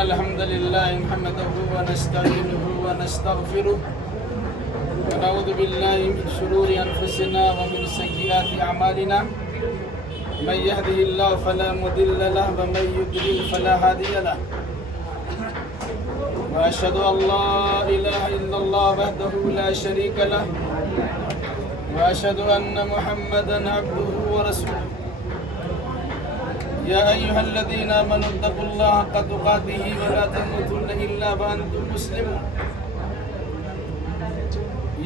الحمد لله نحمده ونستعينه ونستغفره ونعوذ بالله من شرور أنفسنا ومن سيئات أعمالنا من يهده الله فلا مضل له ومن يضلل فلا هادي له وأشهد أن لا إله إلا الله وحده لا شريك له وأشهد أن محمدا عبده ورسوله يا أيها الذين آمنوا اتقوا الله حق تقاته ولا تموتن إلا وأنتم مسلمون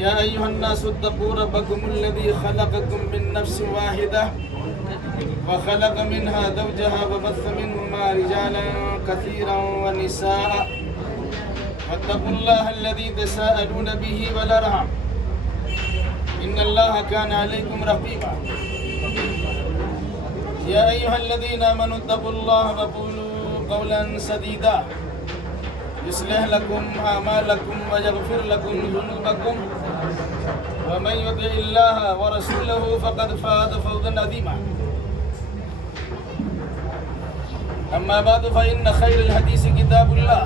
يا أيها الناس اتقوا ربكم الذي خلقكم من نفس واحدة وخلق منها زوجها وبث منهما رجالا كثيرا ونساء واتقوا الله الذي تساءلون به والأرحام إن الله كان عليكم رقيبا يا أيها الذين آمنوا اتقوا الله وقولوا قولا سديدا يصلح لكم أعمالكم ويغفر لكم ذنوبكم ومن يطع الله ورسوله فقد فاز فوزا عظيما أما بعد فإن خير الحديث كتاب الله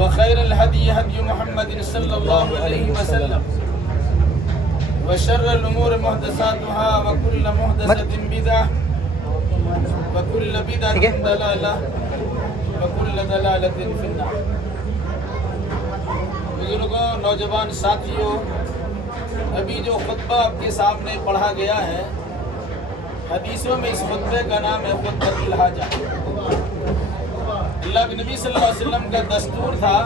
وخير الهدي هدي محمد صلى الله عليه وسلم وشر الأمور محدثاتها وكل محدثة بدعة وكل بدعة ضلالة وكل ضلالة في النار. بزرگوں، نوجوان ساتھیوں، ابھی جو خطبہ آپ کے سامنے پڑھا گیا ہے، حدیثوں میں اس خطبے کا نام ہے خطبۃ الحاجہ. اللہ کے نبی صلی اللہ علیہ وسلم کا دستور تھا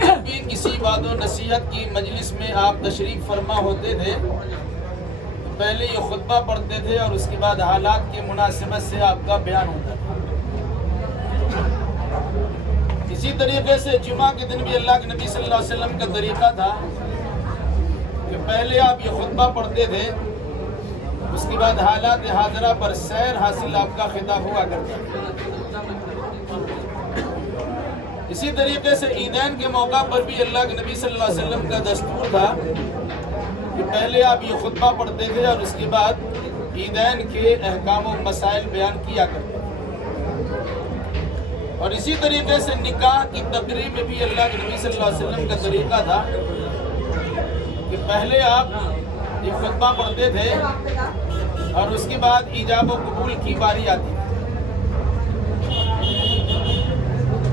جب بھی کسی بات و نصیحت کی مجلس میں آپ تشریف فرما ہوتے تھے تو پہلے یہ خطبہ پڑھتے تھے اور اس کے بعد حالات کی مناسبت سے آپ کا بیان ہوتا تھا. اسی طریقے سے جمعہ کے دن بھی اللہ کے نبی صلی اللہ علیہ وسلم کا طریقہ تھا کہ پہلے آپ یہ خطبہ پڑھتے تھے، اس کے بعد حالات حاضرہ پر سیر حاصل آپ کا خطاب ہوا کرتا تھا. اسی طریقے سے عیدین کے موقع پر بھی اللہ کے نبی صلی اللہ علیہ وسلم کا دستور تھا کہ پہلے آپ یہ خطبہ پڑھتے تھے اور اس کے بعد عیدین کے احکام و مسائل بیان کیا کرتے تھے. اور اسی طریقے سے نکاح کی تقریب میں بھی اللہ کے نبی صلی اللہ علیہ وسلم کا طریقہ تھا کہ پہلے آپ یہ خطبہ پڑھتے تھے اور اس کے بعد ایجاب و قبول کی باری آتی تھی.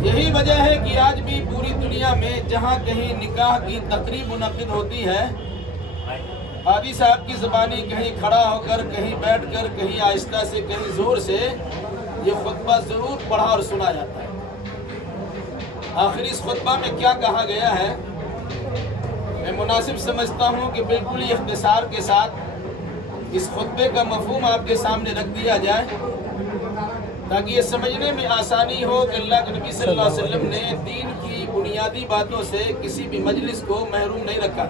یہی وجہ ہے کہ آج بھی پوری دنیا میں جہاں کہیں نکاح کی تقریب منعقد ہوتی ہے، قاضی صاحب کی زبانی کہیں کھڑا ہو کر، کہیں بیٹھ کر، کہیں آہستہ سے، کہیں زور سے یہ خطبہ ضرور پڑھا اور سنا جاتا ہے. آخر اس خطبہ میں کیا کہا گیا ہے؟ میں مناسب سمجھتا ہوں کہ بالکل ہی اختصار کے ساتھ اس خطبے کا مفہوم آپ کے سامنے رکھ دیا جائے تاکہ یہ سمجھنے میں آسانی ہو کہ اللہ کے نبی صلی اللہ علیہ وسلم نے دین کی بنیادی باتوں سے کسی بھی مجلس کو محروم نہیں رکھا.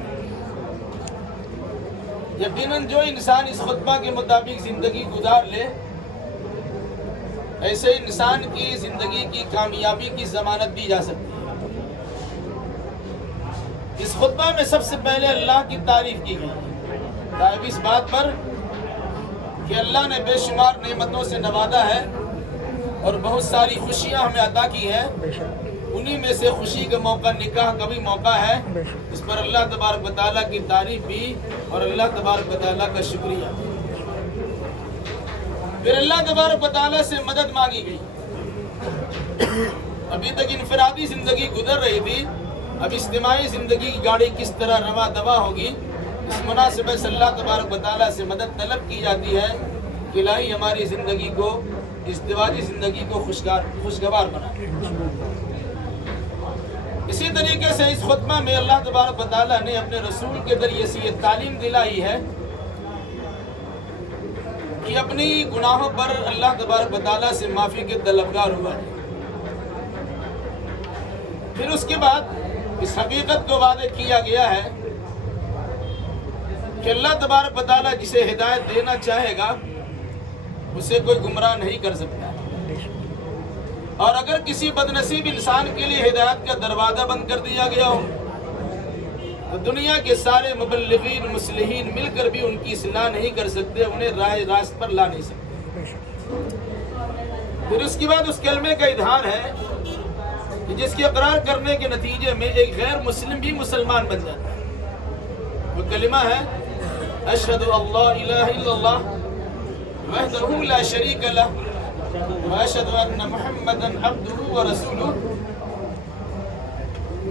یقیناً جو انسان اس خطبہ کے مطابق زندگی گزار لے، ایسے انسان کی زندگی کی کامیابی کی ضمانت دی جا سکتی ہے. اس خطبہ میں سب سے پہلے اللہ کی تعریف کی گئی ہے، اس بات پر کہ اللہ نے بے شمار نعمتوں سے نوازا ہے اور بہت ساری خوشیاں ہمیں عطا کی ہیں. انہی میں سے خوشی کا موقع نکاح کا بھی موقع ہے. اس پر اللہ تبارک و تعالیٰ کی تعریف بھی اور اللہ تبارک و تعالیٰ کا شکریہ. پھر اللہ تبارک و تعالیٰ سے مدد مانگی گئی. ابھی تک انفرادی زندگی گزر رہی تھی، اب اجتماعی زندگی کی گاڑی کس طرح رواں دواں ہوگی، اس مناسبت سے اللہ تبارک و تعالیٰ سے مدد طلب کی جاتی ہے کہ الہی ہماری زندگی کو، ازدواجی زندگی کو خوشگوار بنا. اسی طریقے سے اس خطبہ میں اللہ تبارک و تعالیٰ نے اپنے رسول کے ذریعے سے یہ تعلیم دلائی ہے کہ اپنی گناہوں پر اللہ تبارک و تعالیٰ سے معافی کے طلبگار ہوا ہے. پھر اس کے بعد اس حقیقت کو واضح کیا گیا ہے کہ اللہ تبارک و تعالیٰ جسے ہدایت دینا چاہے گا اسے کوئی گمراہ نہیں کر سکتا. اور اگر کسی بدنصیب انسان کے لیے ہدایت کا دروازہ بند کر دیا گیا ہو تو دنیا کے سارے مبلغین مصلحین مل کر بھی ان کی اصلاح نہیں کر سکتے، انہیں راہ راست پر لا نہیں سکتے. پھر اس کے بعد اس کلمے کا اظہار ہے کہ جس کے اقرار کرنے کے نتیجے میں ایک غیر مسلم بھی مسلمان بن جاتا ہے۔ وہ کلمہ ہے اشہد اللہ الہ الا اللہ وحدہ لا شریک لہ واشہد ان محمدا عبدہ ورسولہ۔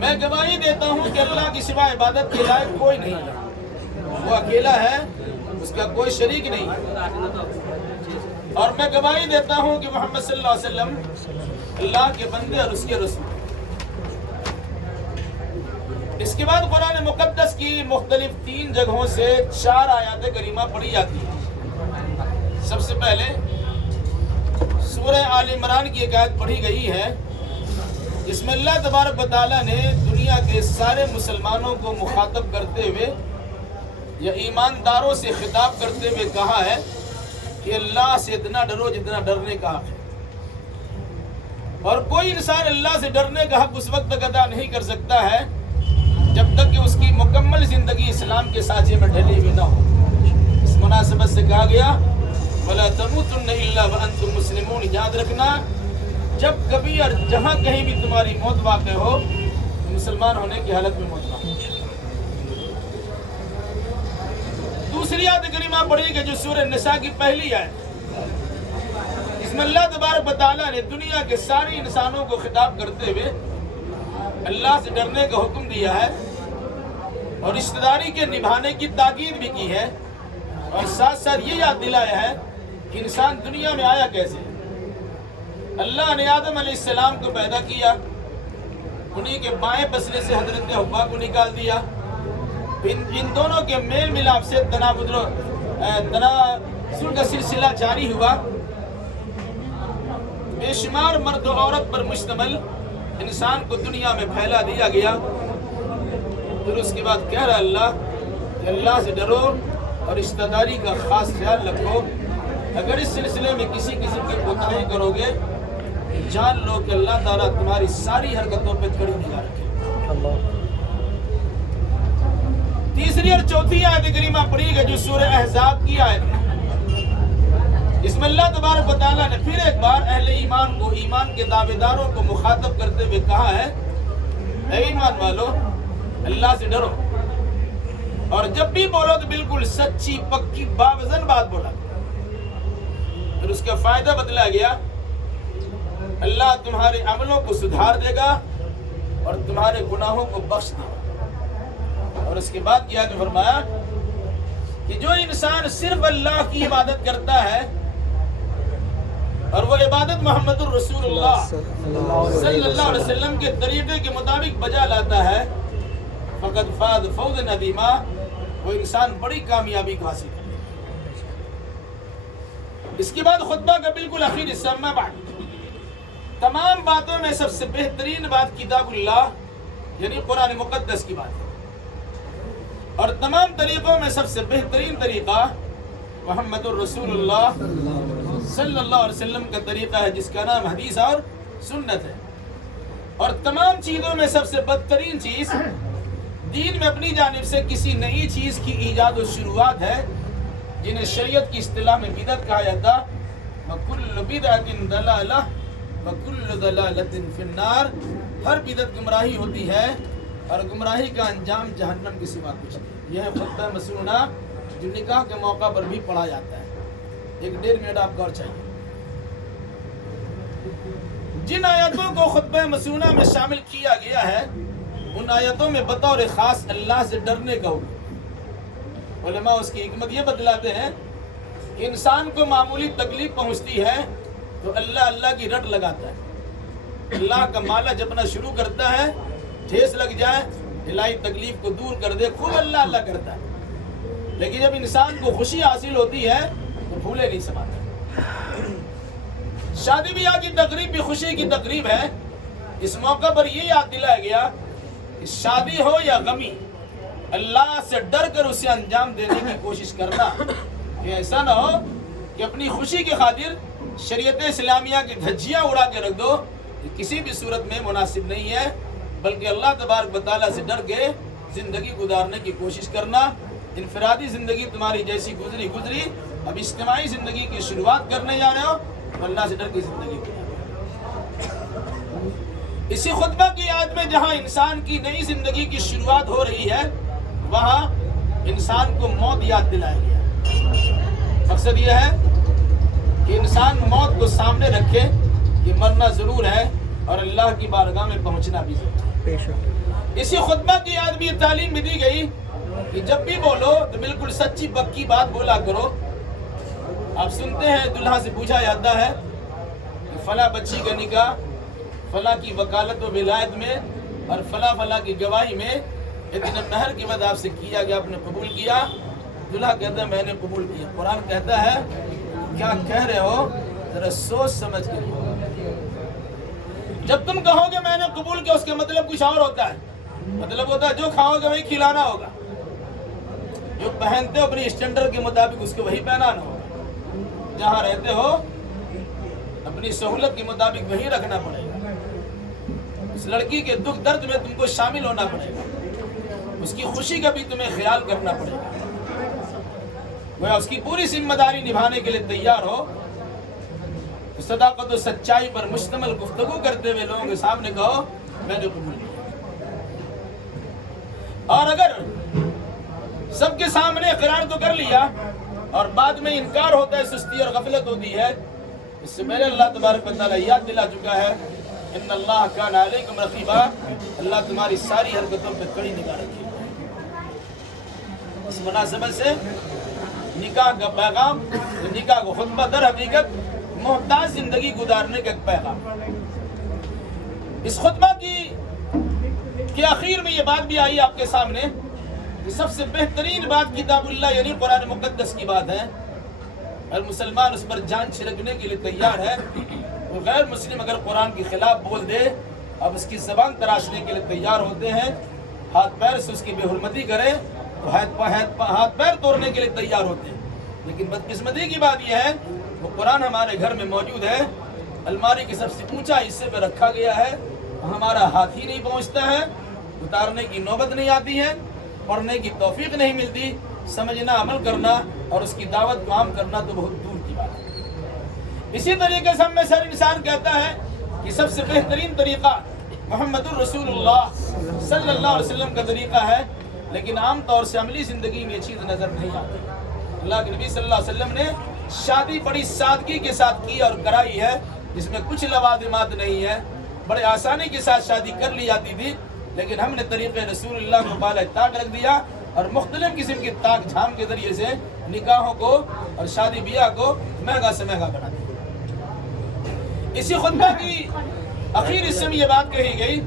میں گواہی دیتا ہوں کہ اللہ کی سوا عبادت کے لائق کوئی نہیں ہے، وہ اکیلا ہے، اس کا کوئی شریک نہیں ہے، اور میں گواہی دیتا ہوں کہ محمد صلی اللہ علیہ وسلم اللہ کے بندے اور اس کے رسول۔ اس کے بعد قرآن مقدس کی مختلف 3 جگہوں سے 4 آیات کریمہ پڑھی جاتی ہیں۔ سب سے پہلے سورہ آل عمران کی ایک آیت پڑھی گئی ہے جس میں اللہ تبارک و تعالیٰ نے دنیا کے سارے مسلمانوں کو مخاطب کرتے ہوئے یا ایمانداروں سے خطاب کرتے ہوئے کہا ہے کہ اللہ سے اتنا ڈرو جتنا ڈرنے کا حق ہے، اور کوئی انسان اللہ سے ڈرنے کا حق اس وقت تک ادا نہیں کر سکتا ہے جب تک کہ اس کی مکمل زندگی اسلام کے سانچے میں ڈھلی ہوئی نہ ہو۔ اس مناسبت سے کہا گیا وَلَا تَمُوتُنَّ إِلَّا وَأَنْتُمْ مُسْلِمُونَ، یاد رکھنا جب کبھی اور جہاں کہیں بھی تمہاری موت واقع ہو تو مسلمان ہونے کی حالت میں موت واقع ہو۔ دوسری آیت کریمہ پڑھی گئی جو سورہ نساء کی پہلی آیت، اس میں اللہ تبارک و تعالیٰ نے دنیا کے سارے انسانوں کو خطاب کرتے ہوئے اللہ سے ڈرنے کا حکم دیا ہے اور رشتہ داری کے نبھانے کی تاکید بھی کی ہے، اور ساتھ ساتھ یہ یاد دلایا ہے کہ انسان دنیا میں آیا کیسے۔ اللہ نے آدم علیہ السلام کو پیدا کیا، انہی کے بائیں پسلے سے حضرت حوا کو نکال دیا، ان دونوں کے میل ملاپ سے تناسل کا سلسلہ جاری ہوا، بے شمار مرد و عورت پر مشتمل انسان کو دنیا میں پھیلا دیا گیا۔ پھر اس کے بعد کہہ رہا اللہ کہ اللہ سے ڈرو اور رشتہ داری کا خاص خیال رکھو، اگر اس سلسلے میں کسی قسم کی کوتاہی کرو گے جان لو کہ اللہ تعالیٰ تمہاری ساری حرکتوں پہ کڑی نگاہ رکھے۔ تیسری اور چوتھی آیت کریمہ پڑھی گئی جو سورہ احزاب کی آیت ہے، اس میں اللہ تبارک و تعالیٰ نے پھر ایک بار اہل ایمان کو، ایمان کے دعوے داروں کو مخاطب کرتے ہوئے کہا ہے اے ایمان والو اللہ سے ڈرو، اور جب بھی بولو تو بالکل سچی پکی باوزن بات بولا۔ پھر اس کا فائدہ بتلا گیا، اللہ تمہارے عملوں کو سدھار دے گا اور تمہارے گناہوں کو بخش دے گا۔ اور اس کے بعد کیا کہ فرمایا کہ جو انسان صرف اللہ کی عبادت کرتا ہے اور وہ عبادت محمد الرسول اللہ صلی اللہ علیہ وسلم کے طریقے کے مطابق بجا لاتا ہے فقد فاز فوزا عظیما، وہ انسان بڑی کامیابی کو حاصل کرے۔ اس کے بعد خطبہ کا بالکل اخیر حصہ میں بعد تمام باتوں میں سب سے بہترین بات کتاب اللہ یعنی قرآن مقدس کی بات ہے، اور تمام طریقوں میں سب سے بہترین طریقہ محمد الرسول اللہ صلی اللہ علیہ وسلم کا طریقہ ہے جس کا نام حدیث اور سنت ہے، اور تمام چیزوں میں سب سے بدترین چیز دین میں اپنی جانب سے کسی نئی چیز کی ایجاد و شروعات ہے جنہیں شریعت کی اصطلاح میں بدعت کہا جاتا، وَكُلُّ بِدْعَةٍ ضَلَالَةٍ وَكُلُّ ضَلَالَةٍ فِي النَّارِ، ہر بدعت گمراہی ہوتی ہے اور گمراہی کا انجام جہنم کے سوا کچھ نہیں۔ یہ ہے خطبہ مسنونہ جو نکاح کے موقع پر بھی پڑھا جاتا ہے۔ 1.5 منٹ آپ غور چاہیے۔ جن آیاتوں کو خطبہ مسنونہ میں شامل کیا گیا ہے ان آیاتوں میں بطور خاص اللہ سے ڈرنے کا حکم۔ علماء اس کی حکمت یہ بتلاتے ہیں کہ انسان کو معمولی تکلیف پہنچتی ہے تو اللہ کی رٹ لگاتا ہے، اللہ کا مالا جپنا شروع کرتا ہے، ٹھیس لگ جائے الہی تکلیف کو دور کر دے، خوب اللہ کرتا ہے۔ لیکن جب انسان کو خوشی حاصل ہوتی ہے تو بھولے نہیں سماتا۔ شادی بیاہ کی تقریب بھی خوشی کی تقریب ہے۔ اس موقع پر یہ یاد دلایا گیا کہ شادی ہو یا غمی اللہ سے ڈر کر اسے انجام دینے کی کوشش کرنا، کہ ایسا نہ ہو کہ اپنی خوشی کی خاطر شریعت اسلامیہ کی دھجیاں اڑا کے رکھ دو، یہ کسی بھی صورت میں مناسب نہیں ہے، بلکہ اللہ تبارک و تعالیٰ سے ڈر کے زندگی گزارنے کی کوشش کرنا۔ انفرادی زندگی تمہاری جیسی گزری اب اجتماعی زندگی کی شروعات کرنے جا رہے ہو، تو اللہ سے ڈر کی زندگی گزارے۔ اسی خطبہ کی یاد میں جہاں انسان کی نئی زندگی کی شروعات ہو رہی ہے وہاں انسان کو موت یاد دلایا گیا۔ مقصد یہ ہے کہ انسان موت کو سامنے رکھے کہ مرنا ضرور ہے اور اللہ کی بارگاہ میں پہنچنا بھی ضرور ہے۔ اسی خطبہ کی یاد بھی یہ تعلیم بھی دی گئی کہ جب بھی بولو تو بالکل سچی پکی بات بولا کرو۔ آپ سنتے ہیں دلہا سے پوچھا جاتا ہے کہ فلاں بچی کا نکاح فلاں کی وکالت و ولایت میں اور فلاں فلاں کی گواہی میں اتنے مہر کے بعد آپ سے کیا گیا، آپ نے قبول کیا؟ دلہا کہتا ہے میں نے قبول کیا۔ قرآن کہتا ہے کیا کہہ رہے ہو، ذرا سوچ سمجھ کے جب تم کہو گے میں نے قبول کیا اس کا مطلب کچھ اور ہوتا ہے۔ مطلب ہوتا ہے جو کھاؤ گے وہی کھلانا ہوگا، جو پہنتے ہو اپنی اسٹینڈرڈ کے مطابق اس کو وہی پہنانا ہوگا، جہاں رہتے ہو اپنی سہولت کے مطابق وہی رکھنا پڑے گا، اس لڑکی کے دکھ درد میں تم کو شامل ہونا پڑے گا، اس کی خوشی کا بھی تمہیں خیال کرنا پڑے گا، وہ اس کی پوری ذمہ داری نبھانے کے لیے تیار ہو۔ صداقت و سچائی پر مشتمل گفتگو کرتے ہوئے لوگوں کے سامنے کہو میں نے قبول کیا۔ اور اگر سب کے سامنے اقرار تو کر لیا اور بعد میں انکار ہوتا ہے، سستی اور غفلت ہوتی ہے، اس سے پہلے اللہ تبارک و تعالیٰ یاد دلا چکا ہے ان اللہ کان علیکم رقیبا، اللہ تمہاری ساری حرکتوں پہ کڑی نگاہ رکھے۔ اس مناسبت سے نکاح کا پیغام، نکاح کو خطبہ در حقیقت محتاج زندگی گزارنے کا ایک پیغام۔ اس خطبہ کی آخر میں یہ بات بھی آئی آپ کے سامنے کہ سب سے بہترین بات کتاب اللہ یعنی قرآن مقدس کی بات ہے، اور مسلمان اس پر جان چھڑکنے کے لیے تیار ہے۔ وہ غیر مسلم اگر قرآن کے خلاف بول دے اب اس کی زبان تراشنے کے لیے تیار ہوتے ہیں، ہاتھ پیر سے اس کی بے حرمتی کرے تو ہاتھ پیر توڑنے کے لیے تیار ہوتے ہیں۔ لیکن بدقسمتی کی بات یہ ہے وہ قرآن ہمارے گھر میں موجود ہے، الماری کے سب سے اونچا حصے پہ رکھا گیا ہے، ہمارا ہاتھ ہی نہیں پہنچتا ہے، اتارنے کی نوبت نہیں آتی ہے، پڑھنے کی توفیق نہیں ملتی، سمجھنا عمل کرنا اور اس کی دعوت کو عام کرنا تو بہت دور کی بات ہے۔ اسی طریقے سے ہم میں سے ہر انسان کہتا ہے کہ سب سے بہترین طریقہ محمد الرسول اللہ صلی اللہ علیہ وسلم کا طریقہ ہے، لیکن عام طور سے عملی زندگی میں یہ چیز نظر نہیں آتی۔ اللہ کے نبی صلی اللہ علیہ وسلم نے شادی بڑی سادگی کے ساتھ کی اور کرائی ہے، جس میں کچھ لوازمات نہیں ہے، بڑے آسانی کے ساتھ شادی کر لی جاتی تھی، لیکن ہم نے طریقے رسول اللہ کو بالائے طاق رکھ دیا اور مختلف قسم کی طاق جھام کے ذریعے سے نکاحوں کو اور شادی بیاہ کو مہنگا سے مہنگا بنا دیا۔ اسی خطبہ کی آخر حصے میں یہ بات کہی گئی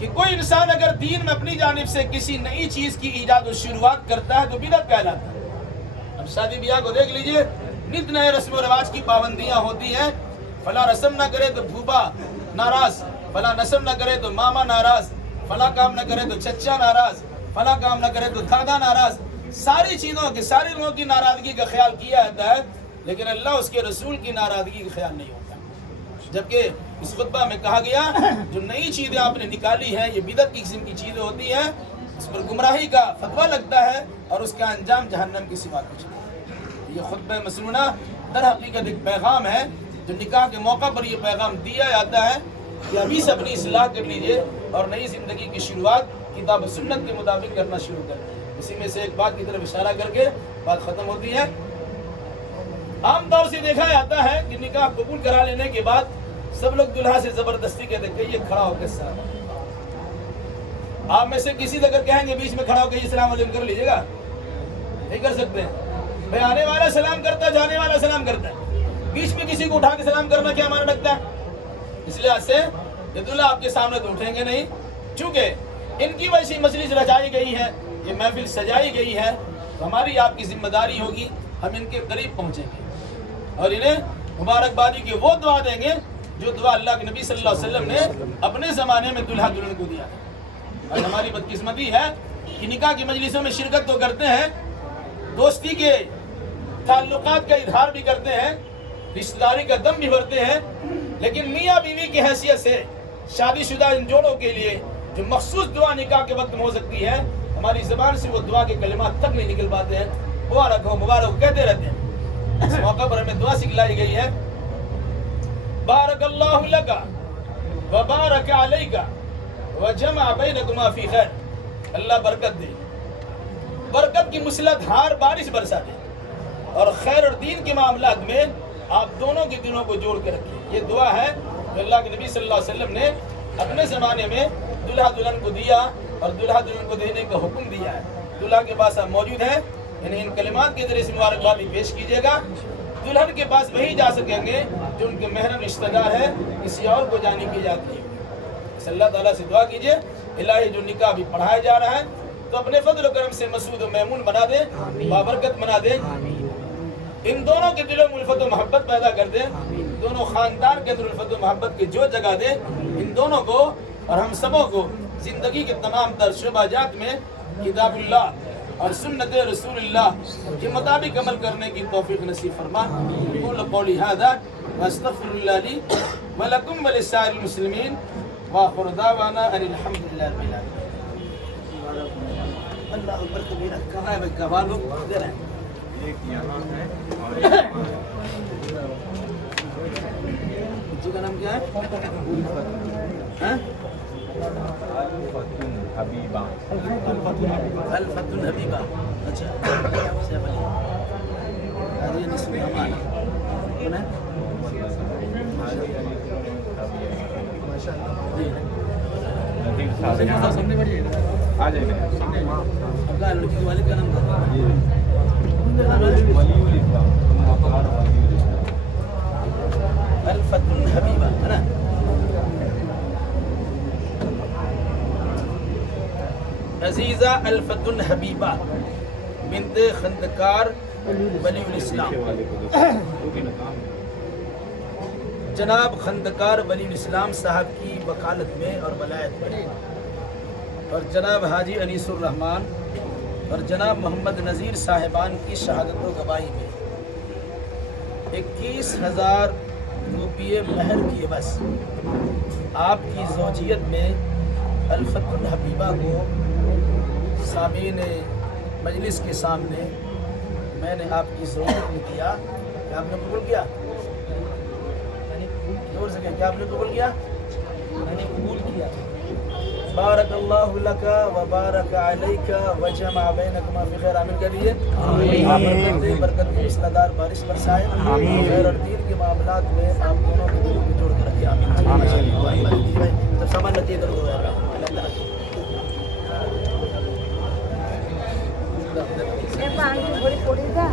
کہ کوئی انسان اگر دین میں اپنی جانب سے کسی نئی چیز کی ایجاد و شروعات کرتا ہے تو بدعت کہلاتا ہے۔ اب شادی بیاہ کو دیکھ لیجئے، نت نئے رسم و رواج کی پابندیاں ہوتی ہیں، فلاں رسم نہ کرے تو پھوپا ناراض، فلاں رسم نہ کرے تو ماما ناراض، فلاں کام نہ کرے تو چچا ناراض، فلاں کام نہ کرے تو دادا ناراض۔ ساری چیزوں کی سارے لوگوں کی ناراضگی کا خیال کیا جاتا ہے، لیکن اللہ اس کے رسول کی ناراضگی کا خیال نہیں ہوتا۔ جبکہ اس خطبہ میں کہا گیا جو نئی چیزیں آپ نے نکالی ہیں یہ بدعت کی قسم کی چیزیں ہوتی ہیں، اس پر گمراہی کا فتویٰ لگتا ہے اور اس کا انجام جہنم کے سوا کچھ نہیں۔ یہ خطبہ مسنونہ در حقیقت ایک پیغام ہے جو نکاح کے موقع پر یہ پیغام دیا جاتا ہے کہ ابھی سے اپنی اصلاح کر لیجئے اور نئی زندگی کی شروعات کتاب و سنت کے مطابق کرنا شروع کریں۔ اسی میں سے ایک بات کی طرف اشارہ کر کے بات ختم ہوتی ہے۔ عام طور سے دیکھا جاتا ہے کہ نکاح قبول کرا لینے کے بعد سب لوگ دلہا سے زبردستی کہتے ہیں کہ یہ کھڑا ہو کے السلام علیکم۔ آپ میں سے کسی سے اگر کہیں گے بیچ میں کھڑا ہو کے السلام علیکم کر لیجیے گا؟ نہیں کر سکتے ہیں۔ بھائی آنے والا سلام کرتا ہے، جانے والا سلام کرتا ہے، بیچ میں کسی کو اٹھا کے سلام کرنا کیا معنی رکھتا ہے؟ اس لحاظ سے یہ دلہا آپ کے سامنے تو اٹھیں گے نہیں، چونکہ ان کی وجہ سے مجلس رچائی گئی ہے، یہ محفل سجائی گئی ہے، تو ہماری آپ کی ذمہ داری ہوگی ہم ان کے قریب پہنچیں گے اور انہیں مبارکبادی کی وہ دعا دیں گے جو دعا اللہ کے نبی صلی اللہ علیہ وسلم نے اپنے زمانے میں دلہا دلہن کو دیا ہے۔ اور ہماری بدقسمتی ہے کہ نکاح کی مجلسوں میں شرکت تو کرتے ہیں، دوستی کے تعلقات کا اظہار بھی کرتے ہیں، رشتہ داری کا دم بھی بھرتے ہیں، لیکن میاں بیوی کی حیثیت سے شادی شدہ ان جوڑوں کے لیے جو مخصوص دعا نکاح کے وقت میں ہو سکتی ہے، ہماری زبان سے وہ دعا کے کلمات تک نہیں نکل پاتے ہیں۔ مبارک ہو مبارک ہو کہتے رہتے ہیں۔ اس موقع پر ہمیں دعا سکھلائی گئی ہے بارک اللہ لکا وبارک علیکا وجمع بینکما فی خیر، اللہ برکت دے، برکت کی مسلسل بارش برسا دے، اور خیر اور دین کے معاملات میں آپ دونوں کے دلوں کو جوڑ کے رکھیں۔ یہ دعا ہے جو اللہ کے نبی صلی اللہ علیہ وسلم نے اپنے زمانے میں دلہا دلہن کو دیا اور دلہا دلہن کو دینے کا حکم دیا ہے۔ دلہا کے پاس آپ موجود ہیں، یعنی ان کلمات کے ذریعے سے مبارکبادی پیش کیجیے گا۔ دلہن کے پاس وہی جا سکیں گے جو ان کے محرم رشتہ دار ہے، کسی اور کو جانے کی اجازت نہیں ہوگی۔ اس اللہ تعالیٰ سے دعا کیجیے الہی جو نکاح بھی پڑھایا جا رہا ہے تو اپنے فضل و کرم سے مسعود و میمون بنا دے، بابرکت بنا دے، ان دونوں کے دلوں میں الفت و محبت پیدا کر دے، دونوں خاندان کے اندر الفت و محبت کی جو جگہ دے، ان دونوں کو اور ہم سبوں کو زندگی کے تمام تر شعبہ جات میں کتاب اللہ اور سنت رسول اللہ کے مطابق عمل کرنے کی توفیق نصیب فرما۔ اقول قولی ھذا واستغفر اللہ لی ولکم ولسائر المسلمین وآخر دعوانا ان الحمد للہ رب العالمین۔ اللہ اکبر کبیرہ، کہاں ہے گواہ لوگ دے رہے ہیں؟ ایک یہاں ہے اور بچی کا نام کیا ہے؟ حبیبہ، الفتن حبیبہ، اچھا سیف علی حاجی نصف امان کون ہے؟ آ جائیں اللہ لڑکی والد کا نام کیا ہے؟ الفتن حبیبہ ہے نا؟ عزیزہ الفتن حبیبہ بنت خندکار ولی الاسلام، جناب خندکار ولی الاسلام صاحب کی وکالت میں اور ولایت میں، اور جناب حاجی انیس الرحمان اور جناب محمد نذیر صاحبان کی شہادت و گواہی میں 21,000 روپیے مہر کی عوض آپ کی زوجیت میں الفتن حبیبہ کو سامعین مجلس کے سامنے میں نے آپ کی زوجیت میں کیا کہ آپ نے قبول کیا؟ زور سے کیا آپ نے قبول کیا؟ میں نے قبول کیا۔ بارک اللہ لکا وبارک علیکا وجمع بینکما فی خیر، آمین کہیے۔ آپ برکت دے، برکت کی مثل دار بارش برسائے، خیر اور دین کے معاملات میں آپ دونوں کے دلوں کو جوڑ کر رکھے، آمین۔ جب سامان لگے ادھر ہو جائے گا۔ Epa, anche fuori fuori da.